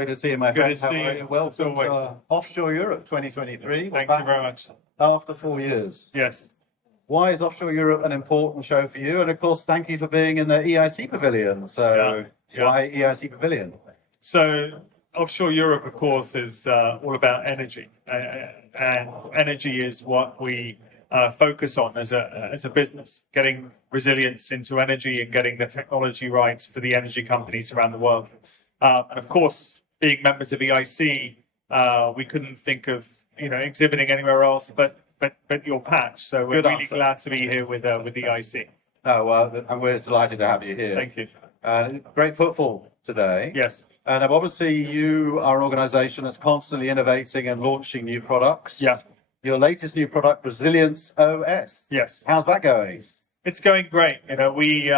Good to see you, my Good friend. to see you. Welcome Always. to Offshore Europe 2023. Thank you very much. After 4 years. Yes. Why is Offshore Europe an important show for you? And of course, thank you for being in the EIC Pavilion. So, Yeah. why EIC Pavilion? So, Offshore Europe, of course, is all about energy. And energy is what we focus on as a business, getting resilience into energy and getting the technology right for the energy companies around the world. And of course, being members of EIC, we couldn't think of exhibiting anywhere else but your patch. So we're really glad to be here with EIC. Oh, well, and we're delighted to have you here. Thank you. Great footfall today. Yes. And obviously, you are an organisation that's constantly innovating and launching new products. Yeah. Your latest new product, Resilience OS. Yes. How's that going? It's going great. We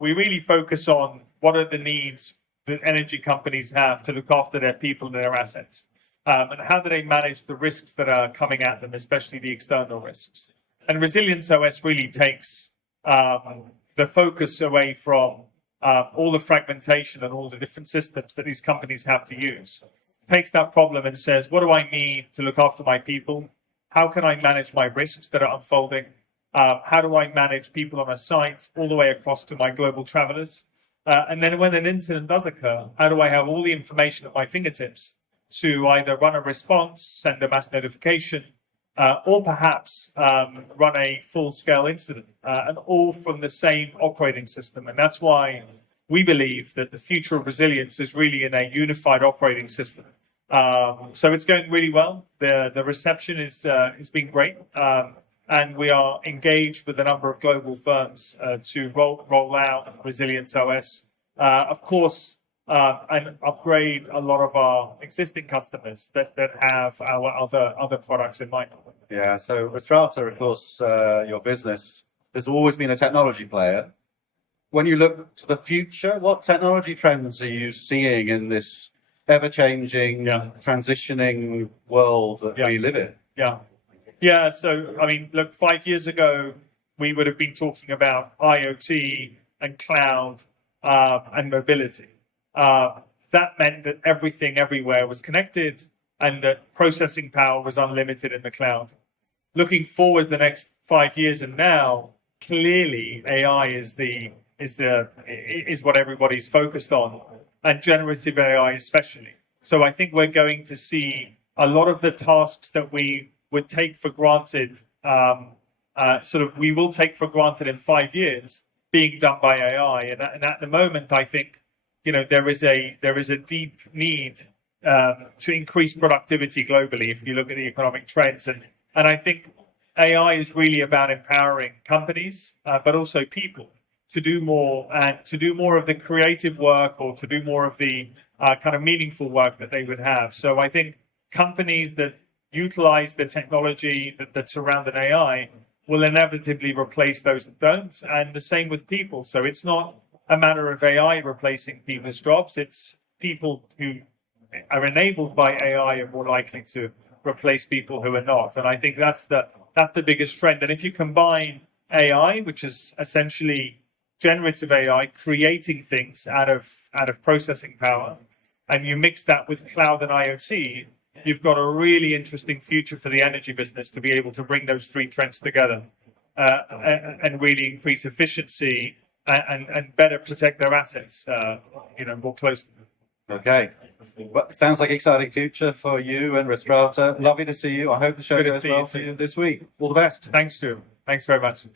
really focus on what are the needs that energy companies have to look after their people and their assets, and how do they manage the risks that are coming at them, especially the external risks. And Resilience OS really takes the focus away from all the fragmentation and all the different systems that these companies have to use. Takes that problem and says, what do I need to look after my people? How can I manage my risks that are unfolding? How do I manage people on a site all the way across to my global travelers? And then when an incident does occur, how do I have all the information at my fingertips to either run a response, send a mass notification, or perhaps run a full-scale incident, and all from the same operating system. And that's why we believe that the future of resilience is really in a unified operating system. So it's going really well. The reception is been great. And we are engaged with a number of global firms to roll out Resilience OS. Of course, and upgrade a lot of our existing customers that have our other products in mind. Yeah, so Restrata, of course, your business, has always been a technology player. When you look to the future, what technology trends are you seeing in this ever-changing, transitioning world that we live in? Yeah, so, I mean, look, 5 years ago, we would have been talking about IoT and cloud and mobility. That meant that everything everywhere was connected and that processing power was unlimited in the cloud. Looking forward the next 5 years and now, clearly AI is what everybody's focused on, and generative AI especially. So I think we're going to see a lot of the tasks that we would take for granted, we will take for granted in 5 years, being done by AI. And at the moment, I think, there is a deep need to increase productivity globally. If you look at the economic trends, and I think AI is really about empowering companies, but also people to do more and to do more of the creative work or to do more of the kind of meaningful work that they would have. So I think companies that utilize the technology that's around an AI will inevitably replace those that don't, and the same with people. So it's not a matter of AI replacing people's jobs, it's people who are enabled by AI are more likely to replace people who are not. And I think that's the biggest trend. And if you combine AI, which is essentially generative AI, creating things out of processing power, and you mix that with cloud and IoT, you've got a really interesting future for the energy business to be able to bring those three trends together and really increase efficiency and better protect their assets, more closely. Okay. Well, sounds like an exciting future for you and Restrata. Lovely to see you. I hope the show goes well for you this week. All the best. Thanks, Stu. Thanks very much.